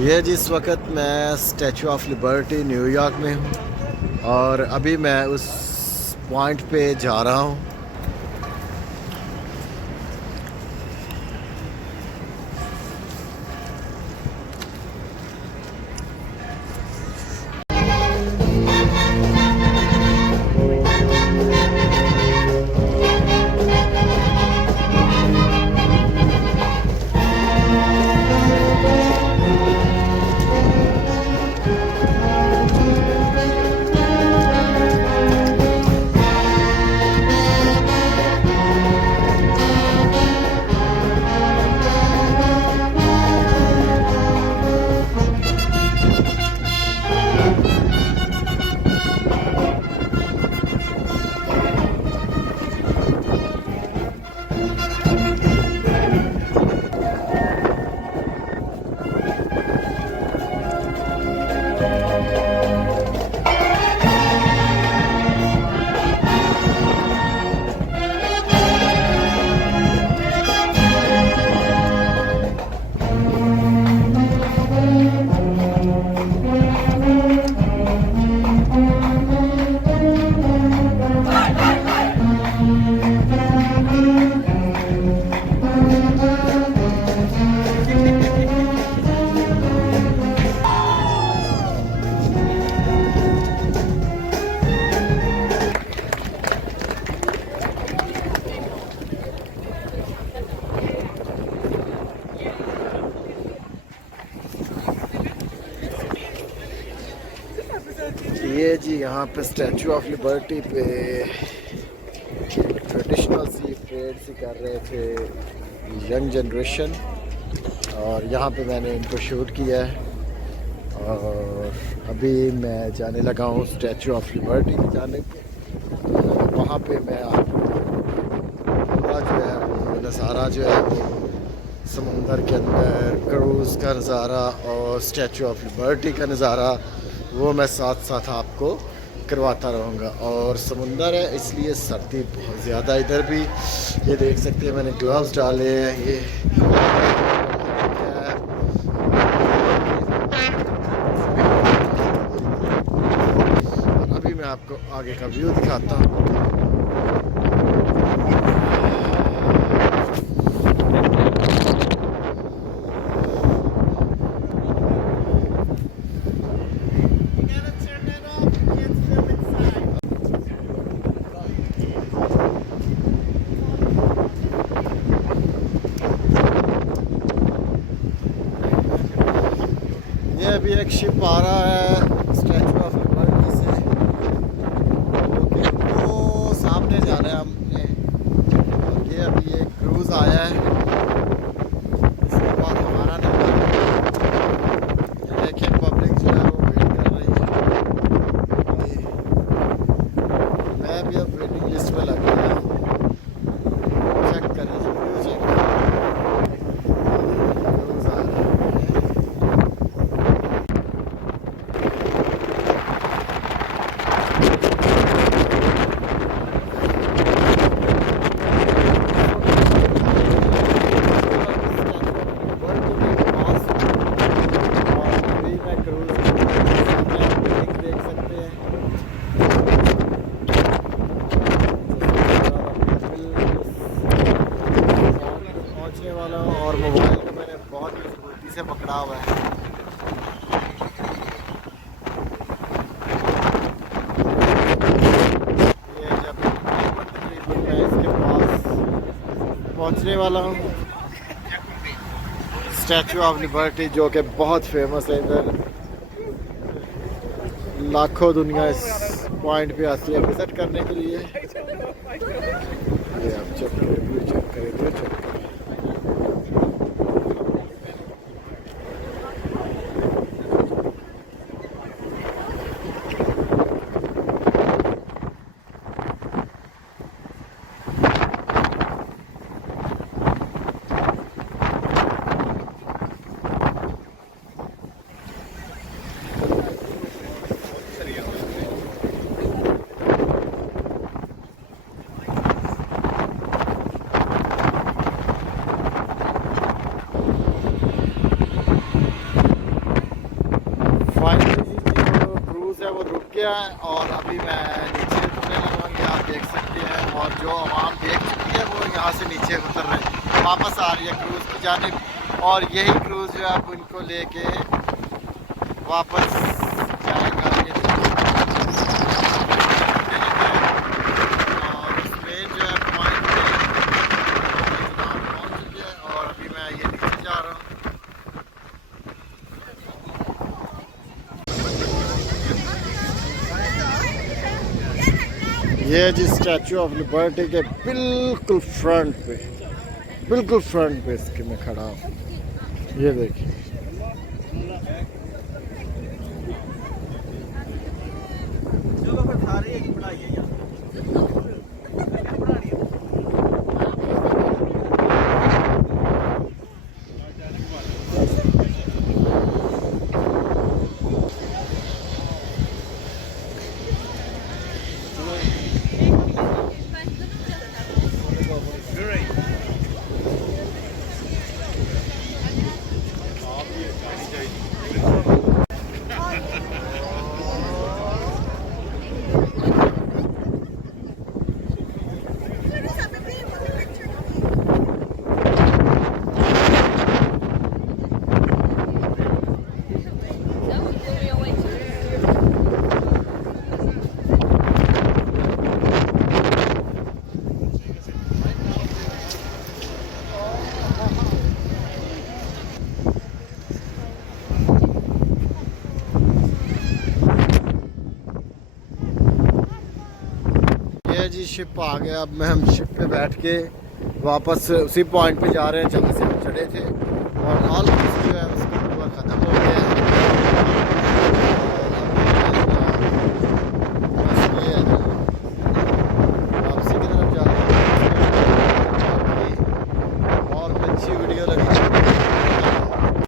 ये जिस वक्त मैं स्टैचू ऑफ लिबर्टी न्यूयॉर्क में हूँ और अभी मैं उस पॉइंट पे जा रहा हूँ। ये जी यहाँ पे स्टैचू ऑफ लिबर्टी पे ट्रेडिशनल सी परेड सी कर रहे थे यंग जनरेशन, और यहाँ पे मैंने इनको शूट किया है। और अभी मैं जाने लगा हूँ स्टैचू ऑफ लिबर्टी की जानिब। वहाँ पे मैं आपको पूरा जो है वो नज़ारा जो है वो समुंदर के अंदर क्रूज़ का नज़ारा और स्टैचू ऑफ लिबर्टी का नज़ारा वो मैं साथ साथ आपको करवाता रहूँगा। और समुंदर है इसलिए सर्दी बहुत ज़्यादा इधर भी। ये देख सकते हैं मैंने ग्लव्स डाले हैं। ये अभी मैं आपको आगे का व्यू दिखाता हूँ। ये अभी एक शिप आ रहा है स्टैचू ऑफ लिबर्टी से, वो सामने जा रहे हैं हमने। और ये अभी एक क्रूज़ आया है, इसके बाद हमारा नंबर। देखें पब्लिक जो है वो वेट कर रही है। मैं भी अब वेटिंग लिस्ट में लग गया हूँ। चेक करें व्यू चेक करें। क्रूज़ आ रहा है। वाला और मोबाइल को मैंने बहुत मजबूती से पकड़ा हुआ है। ये जब तकरीबन मैं इसके पास पहुंचने वाला हूँ, स्टैचू ऑफ लिबर्टी जो कि बहुत फेमस है इधर। लाखों दुनिया इस पॉइंट पे आती है विजिट करने के लिए। ये आप चेक करें, चेक करें, चेक करें। फाइनली जो क्रूज़ है वो रुक गया है और अभी मैं नीचे उतरने लगा हूँ। आप देख सकते हैं और जो आवाम देख चुकी है वो यहाँ से नीचे उतर रहे हैं, वापस आ रही है क्रूज़ की जानिब। और यही क्रूज़ जो है अब उनको लेके वापस जाएगा। और स्पेन जो है पॉइंट पे पहुँच चुकी है और अभी मैं ये नीचे जा रहा हूँ। ये जी स्टैचू ऑफ लिबर्टी के बिल्कुल फ्रंट पे इसके मैं खड़ा हूँ। ये देखिए, ये जी शिप आ गया। अब मैं हम शिप पे बैठ के वापस उसी पॉइंट पे जा रहे हैं जहाँ से हम चढ़े थे। और ऑलमोस्ट